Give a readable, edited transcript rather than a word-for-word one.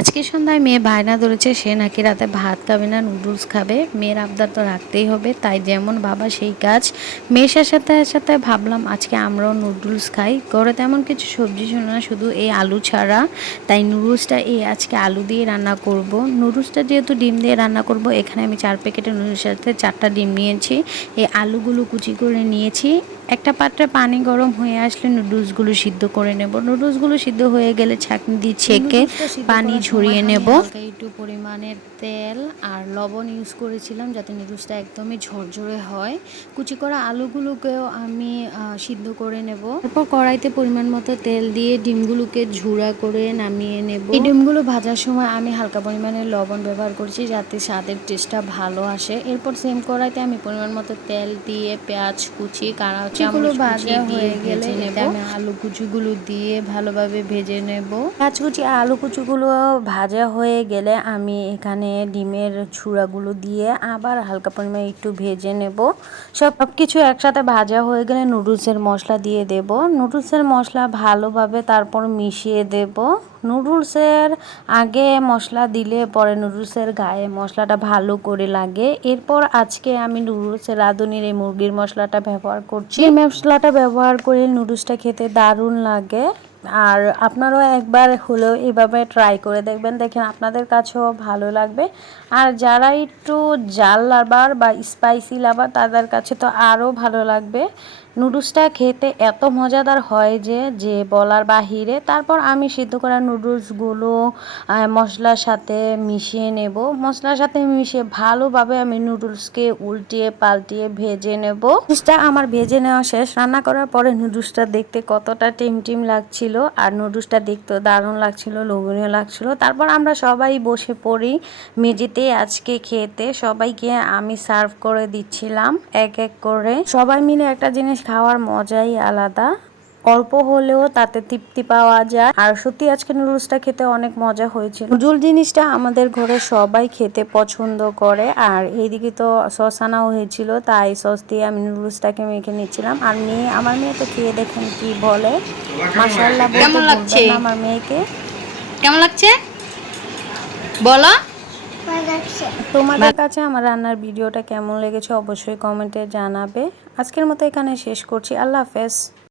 আজকে সন্ধ্যায় মেয়ে বায়না ধরেছে সে নাকি রাতে ভাত খাবে না, নুডলস খাবে। মেয়ের আবদার তো রাখতেই হবে, তাই যেমন বাবা সেই কাজ। মেয়ের সাথে সাথে ভাবলাম আজকে আমরাও নুডলস খাই। ঘরে তেমন কিছু সবজি ছিল না, শুধু এই আলু ছাড়া। তাই নুডলসটা আজকে আলু দিয়ে রান্না করব। নুডলসটা যেহেতু ডিম দিয়ে রান্না করব, এখানে আমি 4 প্যাকেটের নুডলসের সাথে 4টা ডিম নিয়েছি। এই আলুগুলো কুচি করে নিয়েছি। একটা পাত্রে পানি গরম হয়ে আসলে নুডলসগুলো সিদ্ধ করে নেব। নুডলসগুলো সিদ্ধ হয়ে গেলে ছাঁকনি দিয়ে ছেঁকে পানি ঝরিয়ে নেব। একটু পরিমাণের তেল আর লবণ ইউজ করেছিলাম যাতে নুডলসটা একদমই ঝরঝরে হয়। কুচি করা আলুগুলোকেও আমি সিদ্ধ করে নেব। তারপর কড়াইতে পরিমাণ মতো তেল দিয়ে ডিমগুলোকে ঝুড়া করে নামিয়ে নেব। এই ডিমগুলো ভাজার সময় আমি হালকা পরিমাণে লবণ ব্যবহার করছি যাতে স্বাদের টেস্টটা ভালো আসে। এরপর সেম কড়াইতে আমি পরিমাণ মতো তেল দিয়ে পেঁয়াজ কুচি, কাঁচামরিচ ভাজা হয়ে গেলে আমি আলু কুচিগুলো দিয়ে ভালোভাবে ভেজে নেব। পেঁয়াজ কুচি আলু কুচিগুলো ভাজা হয়ে গেলে আমি এখানে ডিমের ছুঁড়াগুলো দিয়ে আবার হালকা পরিমাণে একটু ভেজে নেব। সব কিছু একসাথে ভাজা হয়ে গেলে নুডলসের মশলা দিয়ে দেব। নুডলসের মশলা ভালোভাবে তারপর মিশিয়ে দেব। নুডলসের আগে মশলা দিলে পরে নুডলসের গায়ে মশলাটা ভালো করে লাগে। এরপর আজকে আমি নুডলসের রাঁধুনির এই মুরগির মশলাটা ব্যবহার করছি। এই মশলাটা ব্যবহার করে নুডলসটা খেতে দারুণ লাগে। আর আপনারাও একবার হলেও এভাবে ট্রাই করে দেখবেন, দেখেন আপনাদের কাছেও ভালো লাগবে। আর যারা একটু জাল লাভার বা স্পাইসি লাভার তাদের কাছে তো আরও ভালো লাগবে। নুডলসটা খেতে এত মজাদার হয় যে বলার বাহিরে। তারপর আমি সিদ্ধ করা নুডলসগুলো মশলার সাথে মিশিয়ে নেব। মশলার সাথে মিশিয়ে ভালোভাবে আমি নুডলসকে উল্টিয়ে পাল্টিয়ে ভেজে নেব। নুডলসটা আমার ভেজে নেওয়া শেষ। রান্না করার পরে নুডলসটা দেখতে কতটা টিম লাগছিল আর নুডলসটা দেখতেও দারুণ লাগছিল, লোভনীয় লাগছিল। তারপর আমরা সবাই বসে পড়ি মেঝেতে আজকে খেতে। সবাইকে আমি সার্ভ করে দিচ্ছিলাম এক এক করে। সবাই মিলে একটা জিনিস খাওয়ার মজাই আলাদা। অল্প হলেও তাতে তৃপ্তি পাওয়া যায়। আর সত্যি আজকে নুডলসটা খেতে অনেক মজা হয়েছিল। নুডল জিনিসটা আমাদের ঘরে সবাই খেতে পছন্দ করে। আর এইদিকে তো সস আনাও হয়েছিল, তাই সস দিয়ে আমি নুডলসটাকে মেখে নিচ্ছিলাম। আর আমার মেয়ে তো খেয়ে দেখেন কি বলে, মাশাআল্লাহ বলতে বলবেন না আমার মেয়েকে। কেমন লাগছে বলো? তোমাদের কাছে আমার রান্নার ভিডিওটা কেমন লেগেছে অবশ্যই কমেন্টে জানাবে। আজকের মতো এখানে শেষ করছি। আল্লাহ হাফেজ।